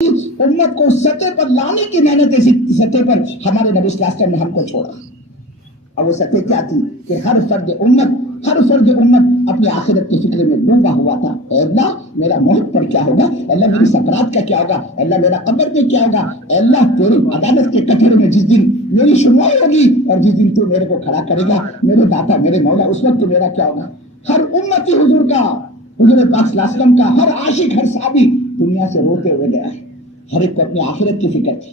उम्मत को उस सतह पर लाने की मेहनत, ऐसी सतह पर हमारे नबी सल्लल्लाहु अलैहि वसल्लम ने हमको छोड़ा। और वो सतह क्या थी कि हर फर्द उम्मत अपनी आखिरत की फिक्र में डूबा हुआ था। अल्लाह मेरा मौत पर क्या होगा, अल्लाह मेरी सकरात का क्या होगा, अल्लाह मेरा कब्र में क्या होगा, अल्लाह तेरी अदालत के कटघरे में जिस दिन मेरी सुनवाई होगी और जिस दिन तू मेरे को खड़ा करेगा, मेरे दाता मेरे मौला, उस वक्त मेरा क्या होगा। हर उम्मती हुजूर का, हुजूर पाक सल्लल्लाहु अलैहि वसल्लम का हर आशिक, हर साबी दुनिया से रोते हुए गया है। हर एक को अपनी आखिरत की फिक्र थी,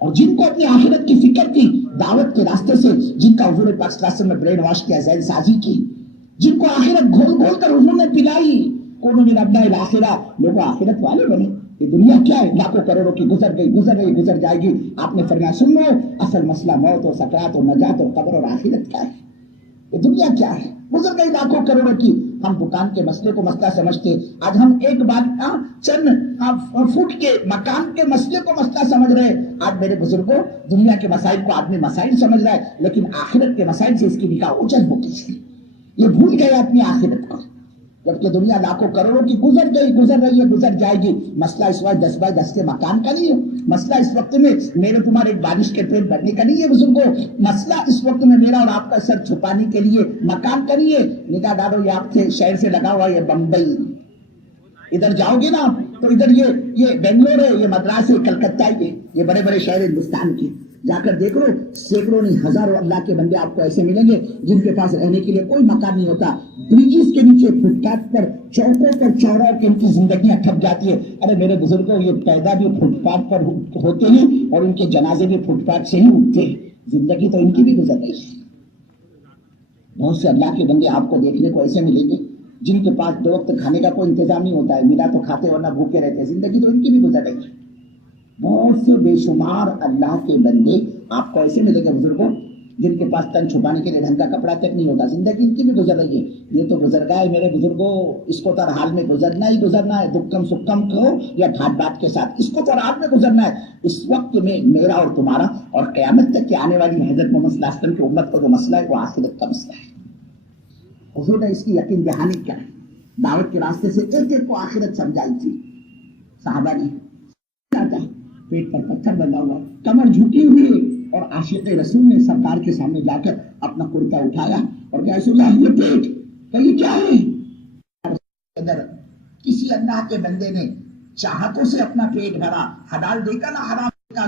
और जिनको अपनी आखिरत की फिक्र थी, दावत के रास्ते से जिनका हुजूर पाक सल्लल्लाहु अलैहि वसल्लम ने ब्रेन वॉश किया, ज़हन साजी की, जिनको आखिरत घोल घोल कर हुजूर ने पिलाई, कोनो में रबना आखिरा, लोगों आखिरत वाले बने। ये दुनिया क्या है, लाखों करोड़ों की गुजर गई, गुजर रही, गुजर जाएगी। आपने फरमाया सुन लो, असल मसला मौत और सकरात और नजात और कब्र और आखिरत का है। ये दुनिया क्या है, गुजर गई लाखों करोड़ों की। हम दुकान के मसले को मसला समझते, आज हम एक बात चंद फुट के मकान के मसले को मसला समझ रहे। आज मेरे बुजुर्गों, दुनिया के मसाइल को आदमी मसाइल समझ रहा है, लेकिन आखिरत के मसाइल से इसकी निगाह ओझल हो गई है। ये भूल गए अपनी आखिरत को, जबकि दुनिया लाखों करोड़ों की गुजर गई, गुजर रही है, गुजर जाएगी। मसला इस वक्त 10 बाय 10 के मकान का नहीं है। मसला इस वक्त में मेरे तुम्हारे बारिश के पेट भरने का नहीं है बुजुर्गों। मसला इस वक्त में मेरा और आपका सर छुपाने के लिए मकान का नहीं है। निगाह डालो, ये आपके शहर से लगा हुआ, ये बंबई, इधर जाओगे ना तो इधर ये बेंगलोर है, ये मद्रास है, कलकत्ता है, ये बड़े बड़े शहर हिंदुस्तान के। जाकर देख लो, सैकड़ों नहीं हजारों अल्लाह के बंदे आपको ऐसे मिलेंगे जिनके पास रहने के लिए कोई मकान नहीं होता। ब्रिजेस के नीचे, फुटपाथ पर, चौकों पर, चौराहों के इनकी जिंदगियां ठप जाती है। अरे मेरे बुजुर्गों, ये पैदा भी फुटपाथ पर होते हैं और इनके जनाजे भी फुटपाथ से ही उठते हैं। जिंदगी तो इनकी भी गुजर गई है। बहुत से अल्लाह के बंदे आपको देखने को ऐसे मिलेंगे जिनके पास 2 वक्त खाने का कोई इंतजाम नहीं होता है, मिला तो खाते वरना भूखे रहते हैं। जिंदगी तो इनकी भी गुजर गई है। बहुत से बेशुमार अल्लाह के बंदे आपको ऐसे मिलेंगे बुजुर्गों जिनके पास तन छुपाने के लिए ढंग का कपड़ा तक नहीं होता। जिंदगी इनकी भी गुजर रही है। ये तो गुजर गया है मेरे बुजुर्गों, इसको तो हाल में गुजरना ही गुजरना है, दुक्कम सुक्कम कहो या ठाट बाट के साथ, इसको तो रात में गुजरना है। इस वक्त में मेरा और तुम्हारा और क़यामत तक के आने वाली हज़रत मोहम्मद सल्लल्लाहु अलैहि वसल्लम की उम्मत का जो मसला है वो आखिरत का मसला है। हुजूर ने इसकी यकीन दहानी क्या है, दावत के रास्ते से एक एक को आखिरत समझाई थी। साहबा ने पेट पर पत्थर बंधा हुआ, कमर झुकी हुई, और आशिक़ रसूल ने सरकार के सामने जाकर अपना कुर्ता उठाया और कहा ये पेट कहीं क्या है। किसी अल्लाह के बंदे ने चाहतों से अपना पेट भरा, हलाल देखा ना हराम देखा।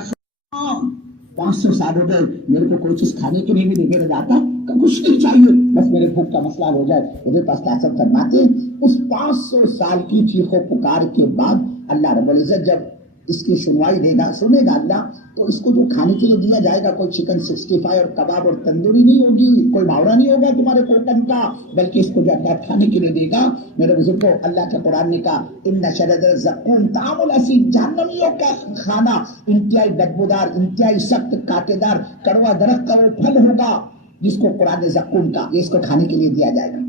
500 साल हो गए, मेरे को कोई चीज खाने के लिए नहीं मेरे दाता का कुछ नहीं चाहिए, बस मेरे भूख का मसला हो जाए। उधर पास तासब फरमाते, उस 500 साल की चीखों पुकार के बाद अल्लाह रब्बुल इज्जत जब इसकी सुनवाई देगा, सुनेगा अल्लाह, तो इसको जो खाने के लिए दिया जाएगा कोई चिकन 65 और कबाब और तंदूरी नहीं होगी, कोई मावरा नहीं होगा तुम्हारे कोटन का, बल्कि इसको जो अल्लाह खाने के लिए देगा। मेरे बुजुर्गों, अल्लाह के कुरान ने कहा इन्ना शरदर ज़क़ूम तामुल असीम, जहन्नमियों का खाना इंतहाई बदबूदार, इंतहाई सख्त, कांटेदार, कड़वा दरख्त का वो फल होगा जिसको कुरान ने ज़क़ूम का, ये इसको खाने के लिए दिया जाएगा।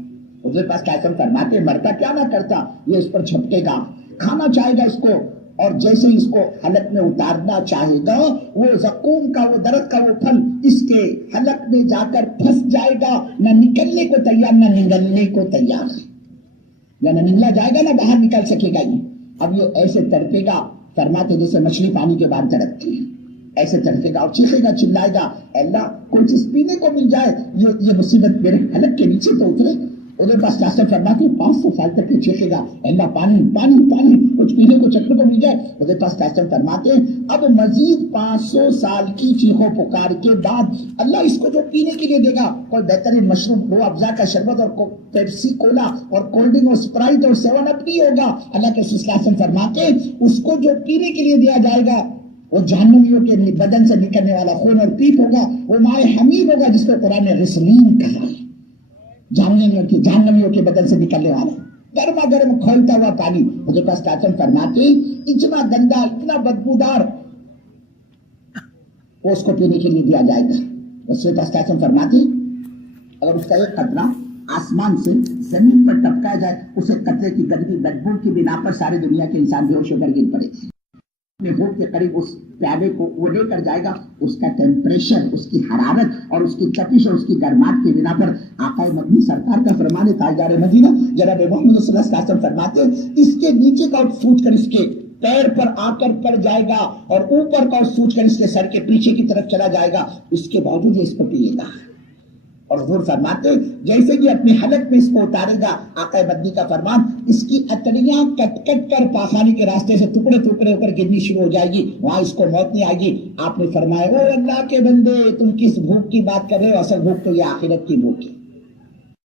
उसके पास कैसे फरमाते, मरता क्या ना करता, ये इस पर झपकेगा, खाना चाहेगा इसको, और जैसे इसको हलक में उतारना चाहेगा, वो ज़क़ूम का वो दरख्त का वो फल इसके हलक में जाकर फंस जाएगा, न निकलने को तैयार न निगलने को तैयार है। न निकला जाएगा ना बाहर निकल सकेगा ये। अब ये ऐसे तड़पेगा, फरमाते जैसे मछली पानी के बाद तड़पती है, ऐसे तड़पेगा और चीखेगा, चिल्लाएगा, अल्लाह कोई चीज पीने को मिल जाए, ये मुसीबत मेरे हलक के नीचे तो उतरे। उधर पास रास्ते फरमाते 500 साल तक ये चीखेगा, अल्लाह पानी पानी पानी, कुछ पीने को चखने को मिल जाए। उधर पास रास्ते फरमाते अब मजीद 500 साल की चीखों पुकार के बाद अल्लाह इसको जो पीने के लिए देगा, कोई बेहतरीन मशरूब, वो अफजा का शरबत और पेप्सी कोला और कोल्ड ड्रिंक और स्प्राइट और 7 अप नहीं होगा। अल्लाह के रसूल फरमाते उसको जो पीने के लिए दिया जाएगा वो जहन्नमियों के बदन से निकलने वाला खून और पीप होगा, वो माए हमीद होगा जिसको कुरान ने रिस्लीन कहा है। जहन्नमियों के बदन से निकलने वाला गर्मा गर्म खोलता हुआ पानी। मुझे पास फरमाते इतना गंदा, इतना बदबूदार, वो उसको पीने के लिए दिया जाएगा। उसके पास फरमाते अगर उसका एक कतरा आसमान से जमीन पर टपकाया जाए, उसे कतरे की गंदी बदबू की बिना पर सारी दुनिया के इंसान बेहोश होकर गिर पड़े। अपने होठ के करीब उस प्याले को वो लेकर जाएगा, उसका टेम्परेचर, उसकी हरारत और उसकी तपिश और उसकी गर्माहट की बिना पर आका मदनी सरकार का फरमान ताजदार मदीना जनाब मोहम्मद सल्लल्लाहु अलैहि वसल्लम फरमाते इसके नीचे का फूट कर इसके पैर पर आकर पड़ जाएगा और ऊपर का सूझ कर इसके सर के पीछे की तरफ चला जाएगा, इसके बावजूद ये इसको पिएगा। और हुजूर फरमाते जैसे कि अपनी हलक में इसको उतारेगा, आका बद्दी का फरमान, इसकी अतड़ियां कट कट कर पाखाने के रास्ते से टुकड़े टुकड़े होकर गिरनी शुरू हो जाएगी, वहां इसको मौत नहीं आएगी। आपने फरमाया, ओ अल्लाह के बंदे, तुम किस भूख की बात कर रहे हो? असल भूख तो ये आखिरत की भूख है।